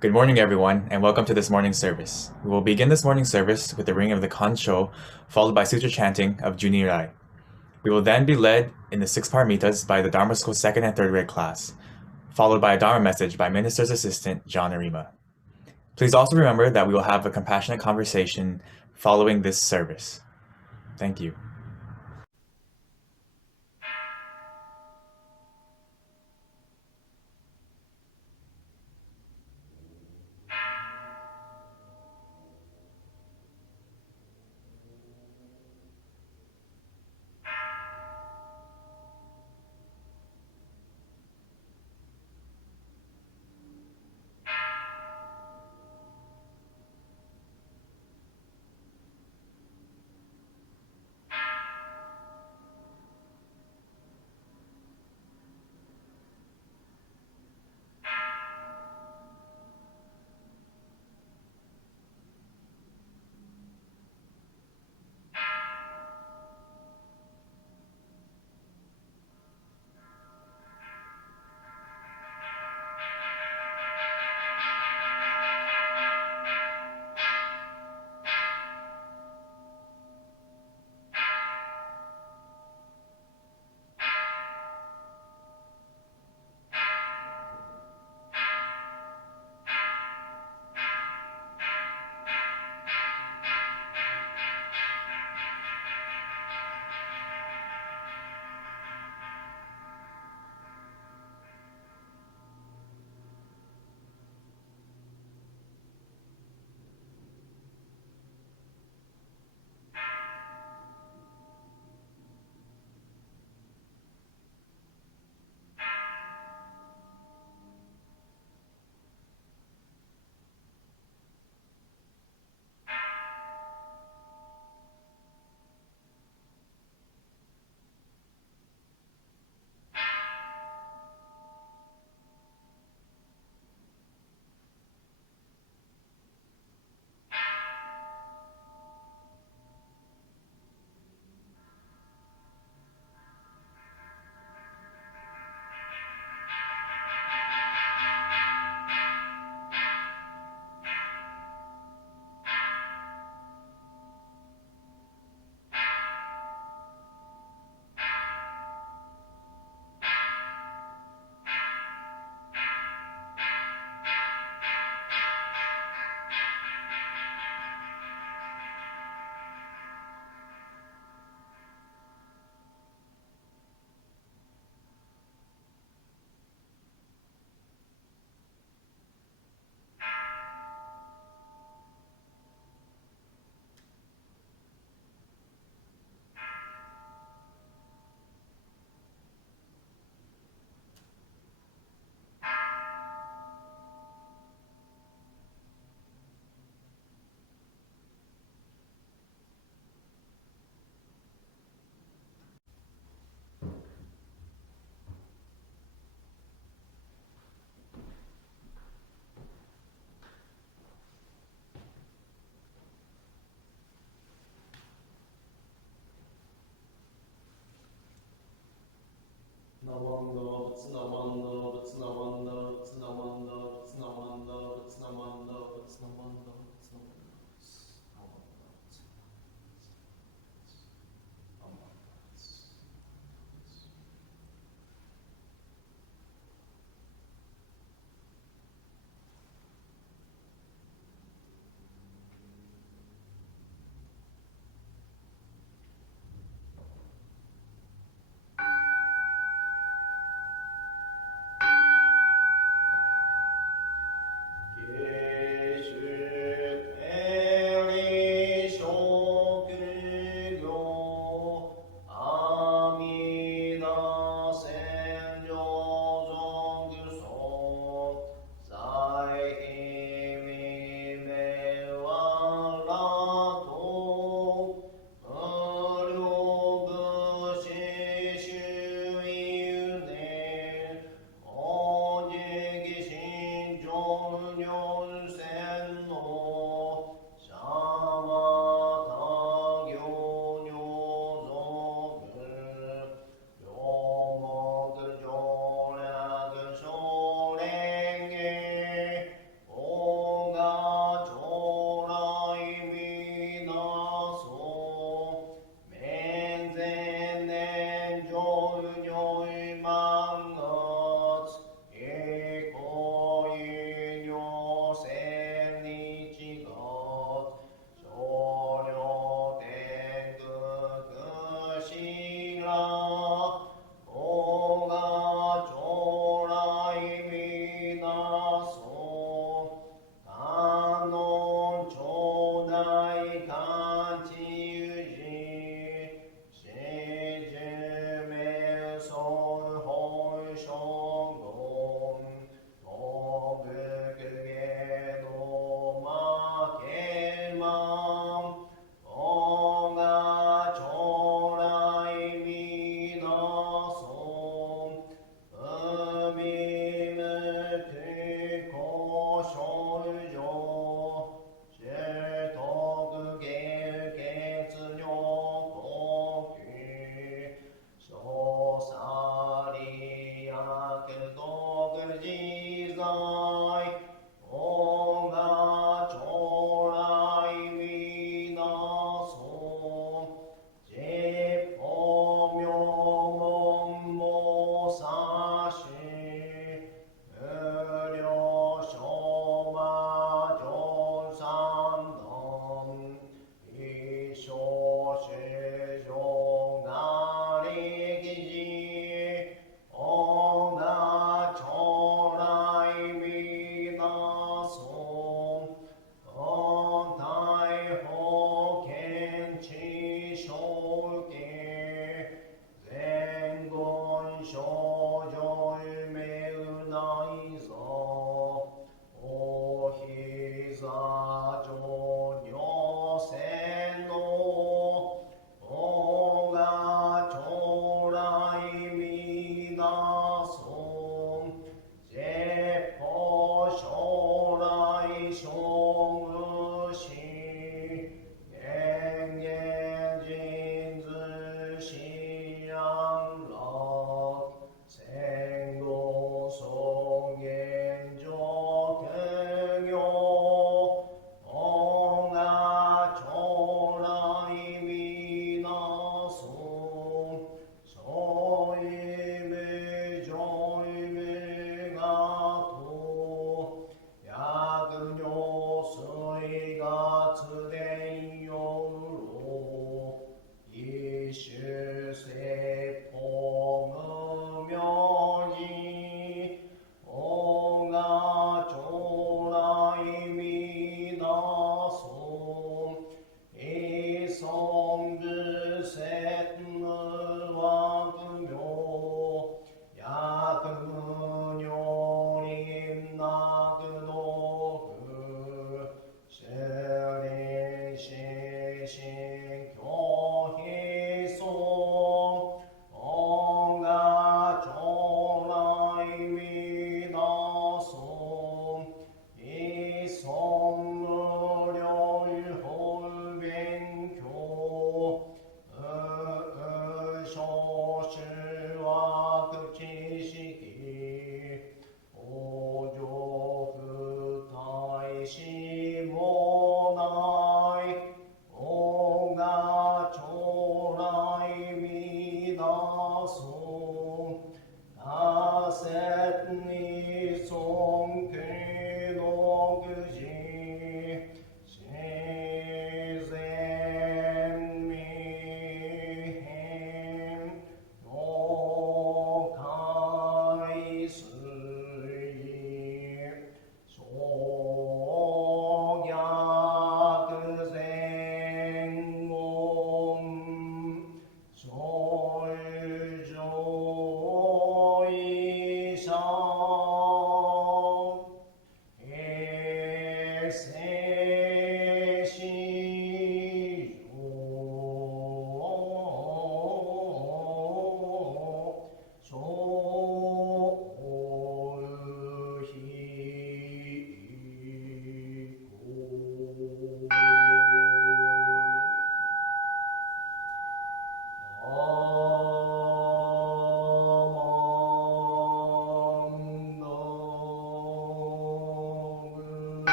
Good morning, everyone, and welcome to this morning's service. We will begin this morning's service with the ringing of the Kancho, followed by sutra chanting of Junirai. We will then be led in the Six Paramitas by the Dharma School second and third grade class, followed by a Dharma Message by Minister's Assistant John Arima. Please also remember that we will have a compassionate conversation following this service. Thank you.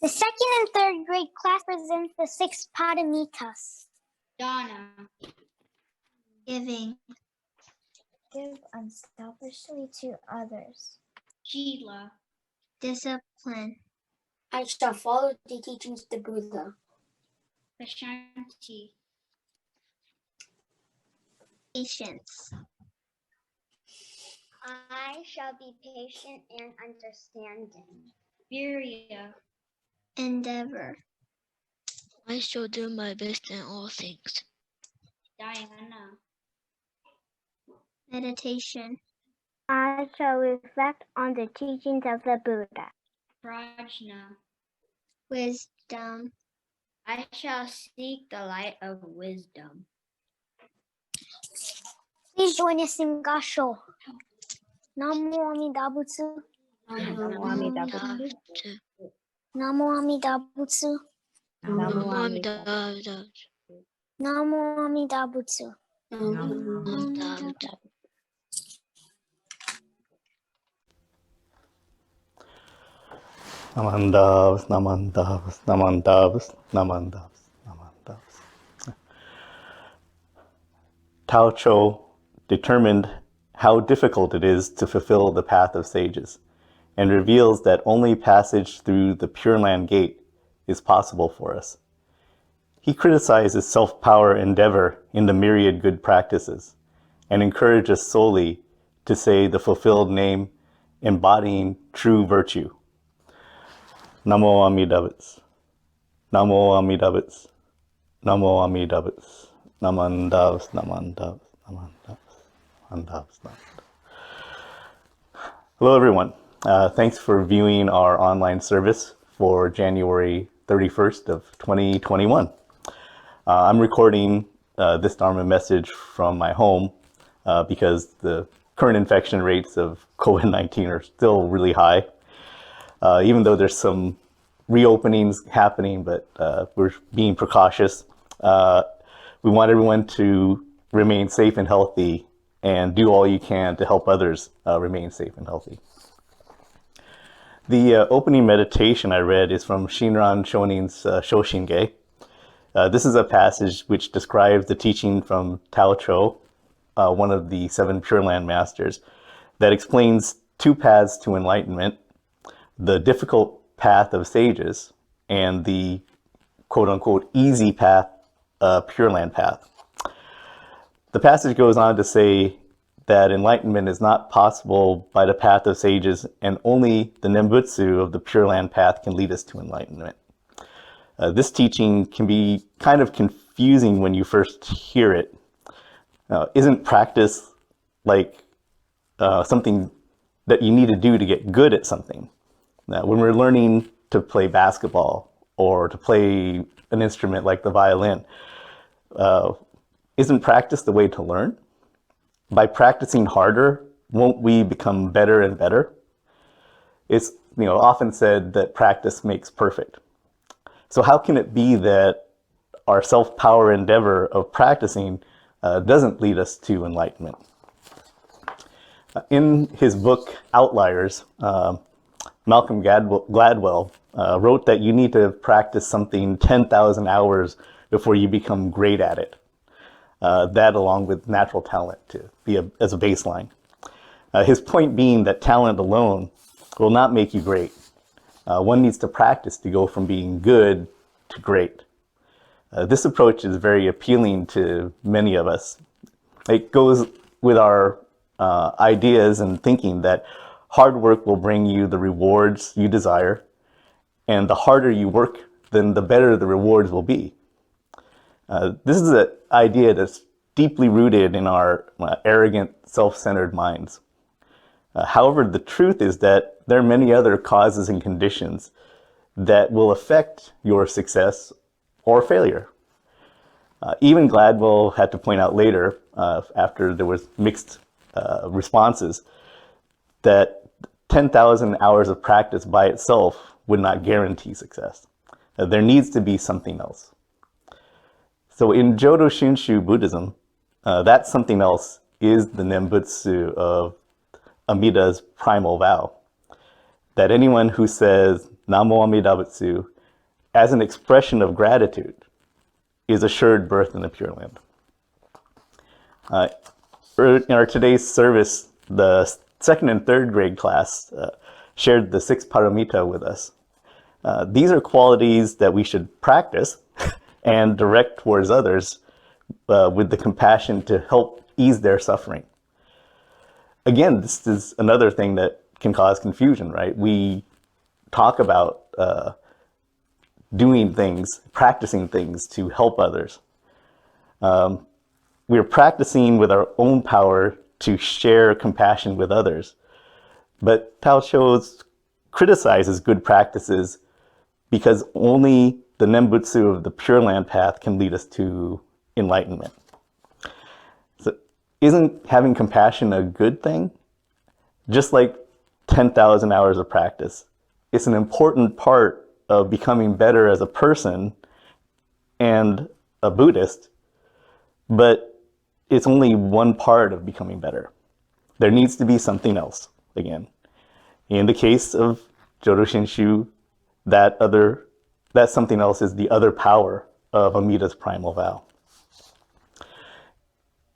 The second and third grade class presents the Six Paramitas. Dana. Giving. Give unselfishly to others. Sheila. Discipline. I shall follow the teachings of the Buddha. Prashanti. Patience. I shall be patient and understanding. Virya. Endeavor. I shall do my best in all things. Diana. Meditation. I shall reflect on the teachings of the Buddha. Prajna. Wisdom. I shall seek the light of wisdom. Please join us in Gasho. Namo Amida Butsu. Namo Amida Butsu. Namo Amida Butsu. Namo Amida Amida. Namo Amida Butsu. Namandavas, namandavas, namandavas, namandavas, namandavas. Tao Cho determined how difficult it is to fulfill the path of sages and reveals that only passage through the Pure Land Gate is possible for us. He criticizes self-power endeavor in the myriad good practices and encourages solely to say the fulfilled name embodying true virtue. Namo Amidavits, Namo Amidavits, Namo Amidavits, Namandavs, Namandavs, Namandavs, Namandavs, Namandavs. Hello everyone. Thanks for viewing our online service for January 31st of 2021. I'm recording this Dharma message from my home because the current infection rates of COVID-19 are still really high. Even though there's some reopenings happening, but we're being precautious. We want everyone to remain safe and healthy and do all you can to help others remain safe and healthy. The opening meditation I read is from Shinran Shonin's Shoshinge. This is a passage which describes the teaching from Tao Cho, one of the 7 Pure Land masters, that explains 2 paths to enlightenment: the difficult path of sages and the quote-unquote easy path, Pure Land path. The passage goes on to say that enlightenment is not possible by the path of sages, and only the Nembutsu of the Pure Land path can lead us to enlightenment. This teaching can be kind of confusing when you first hear it. Isn't practice like something that you need to do to get good at something? Now, when we're learning to play basketball or to play an instrument like the violin, isn't practice the way to learn? By practicing harder, won't we become better and better? It's often said that practice makes perfect. So how can it be that our self-power endeavor of practicing doesn't lead us to enlightenment? In his book, Outliers, Malcolm Gladwell wrote that you need to practice something 10,000 hours before you become great at it. That along with natural talent to be as a baseline. His point being that talent alone will not make you great. One needs to practice to go from being good to great. This approach is very appealing to many of us. It goes with our ideas and thinking that hard work will bring you the rewards you desire, and the harder you work, then the better the rewards will be. This is an idea that's deeply rooted in our arrogant, self-centered minds. However, the truth is that there are many other causes and conditions that will affect your success or failure. Even Gladwell had to point out later, after there was mixed responses, that 10,000 hours of practice by itself would not guarantee success. There needs to be something else. So in Jodo Shinshu Buddhism, that something else is the Nembutsu of Amida's primal vow. That anyone who says Namo Amida Butsu as an expression of gratitude, is assured birth in the Pure Land. In our today's service, the second and third grade class shared the Six Paramita with us. These are qualities that we should practice and direct towards others with the compassion to help ease their suffering. Again, this is another thing that can cause confusion, right? We talk about doing things, practicing things to help others. We're practicing with our own power to share compassion with others. But Tao Shou criticizes good practices because only the Nembutsu of the Pure Land path can lead us to enlightenment. So isn't having compassion a good thing? Just like 10,000 hours of practice, it's an important part of becoming better as a person and a Buddhist, but it's only one part of becoming better. There needs to be something else, again. In the case of Jodo Shinshu, that something else is the other power of Amida's primal vow.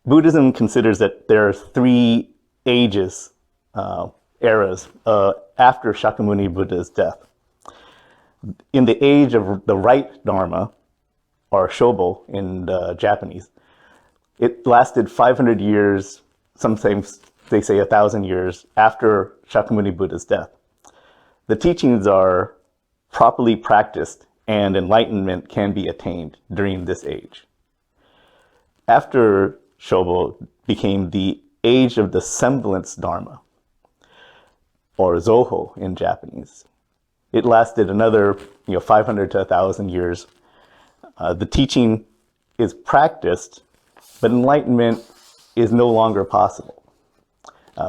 Buddhism considers that there are 3 ages, eras, after Shakyamuni Buddha's death. In the age of the right Dharma, or Shobo in Japanese, it lasted 500 years, sometimes they say 1,000 years, after Shakyamuni Buddha's death. The teachings are properly practiced and enlightenment can be attained during this age. After Shobo became the age of the semblance Dharma, or Zoho in Japanese. It lasted another 500 to 1,000 years. The teaching is practiced, but enlightenment is no longer possible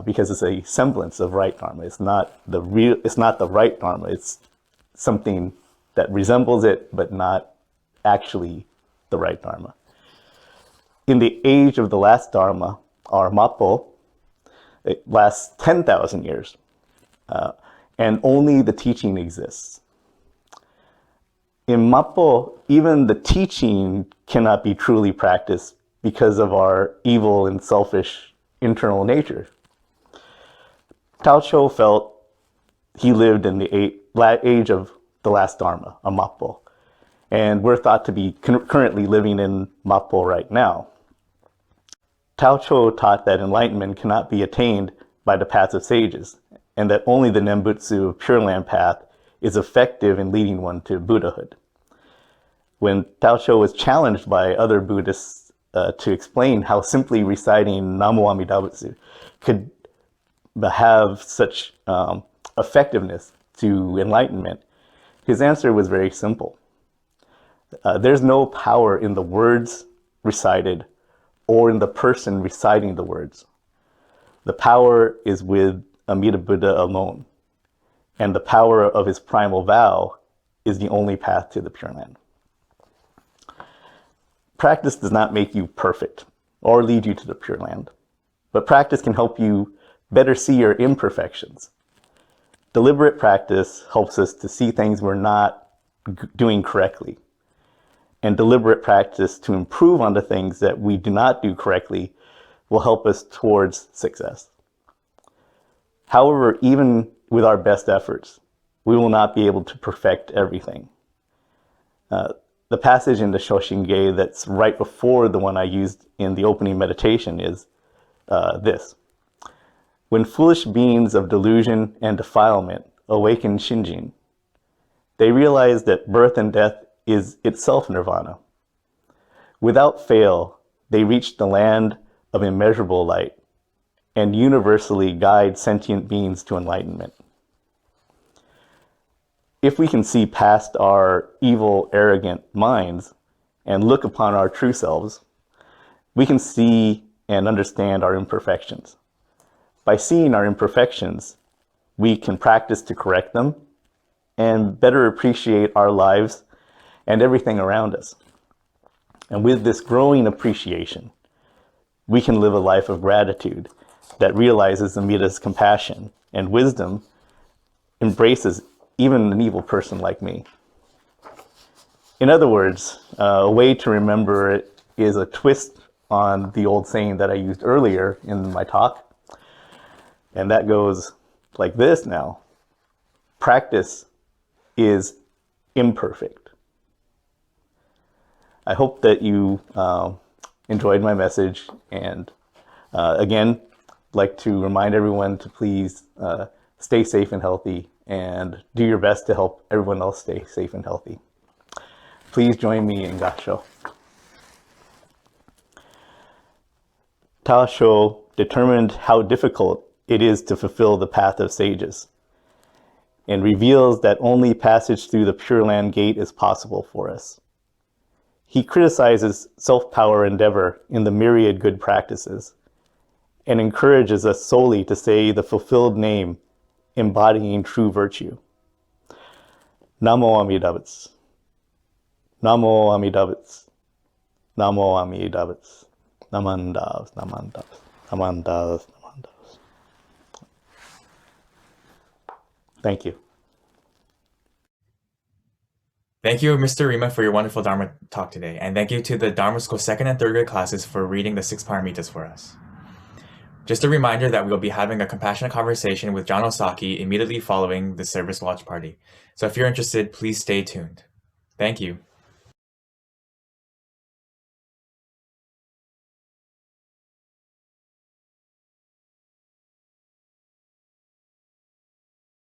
because it's a semblance of right Dharma. It's not the right Dharma. It's something that resembles it, but not actually the right Dharma. In the age of the last Dharma, or Mappo, it lasts 10,000 years, and only the teaching exists. In Mappo, even the teaching cannot be truly practiced because of our evil and selfish internal nature. Tao Shou felt he lived in the age of the last Dharma, a Mappo, and we're thought to be currently living in Mappo right now. Tao Shou taught that enlightenment cannot be attained by the paths of sages, and that only the Nembutsu Pure Land path is effective in leading one to Buddhahood. When Tao Shou was challenged by other Buddhists to explain how simply reciting Namo Amida Butsu could have such effectiveness to enlightenment, his answer was very simple. There's no power in the words recited or in the person reciting the words. The power is with Amida Buddha alone, and the power of his primal vow is the only path to the Pure Land. Practice does not make you perfect or lead you to the Pure Land, but practice can help you better see your imperfections. Deliberate practice helps us to see things we're not doing correctly, and deliberate practice to improve on the things that we do not do correctly will help us towards success. However, even with our best efforts, we will not be able to perfect everything. The passage in the Shoshinge that's right before the one I used in the opening meditation is this. When foolish beings of delusion and defilement awaken Shinjin, they realize that birth and death is itself nirvana. Without fail, they reach the land of immeasurable light and universally guide sentient beings to enlightenment. If we can see past our evil, arrogant minds and look upon our true selves, we can see and understand our imperfections. By seeing our imperfections, we can practice to correct them and better appreciate our lives and everything around us. And with this growing appreciation, we can live a life of gratitude that realizes Amida's compassion and wisdom embraces even an evil person like me. In other words, a way to remember it is a twist on the old saying that I used earlier in my talk. And that goes like this now. Practice is imperfect. I hope that you enjoyed my message, and again, like to remind everyone to please stay safe and healthy, and do your best to help everyone else stay safe and healthy. Please join me in Gasho. Taosho determined how difficult it is to fulfill the path of sages, and reveals that only passage through the Pure Land Gate is possible for us. He criticizes self-power endeavor in the myriad good practices, and encourages us solely to say the fulfilled name, embodying true virtue. Namo Amidabutsu. Namo Amidabutsu. Namo Amidabutsu. Namandavs, namandavs, namandavs, namandavs. Thank you. Thank you, Mr. Arima, for your wonderful Dharma talk today. And thank you to the Dharma School 2nd and 3rd grade classes for reading the Six Paramitas for us. Just a reminder that we will be having a compassionate conversation with John Osaki immediately following the service watch party. So if you're interested, please stay tuned. Thank you.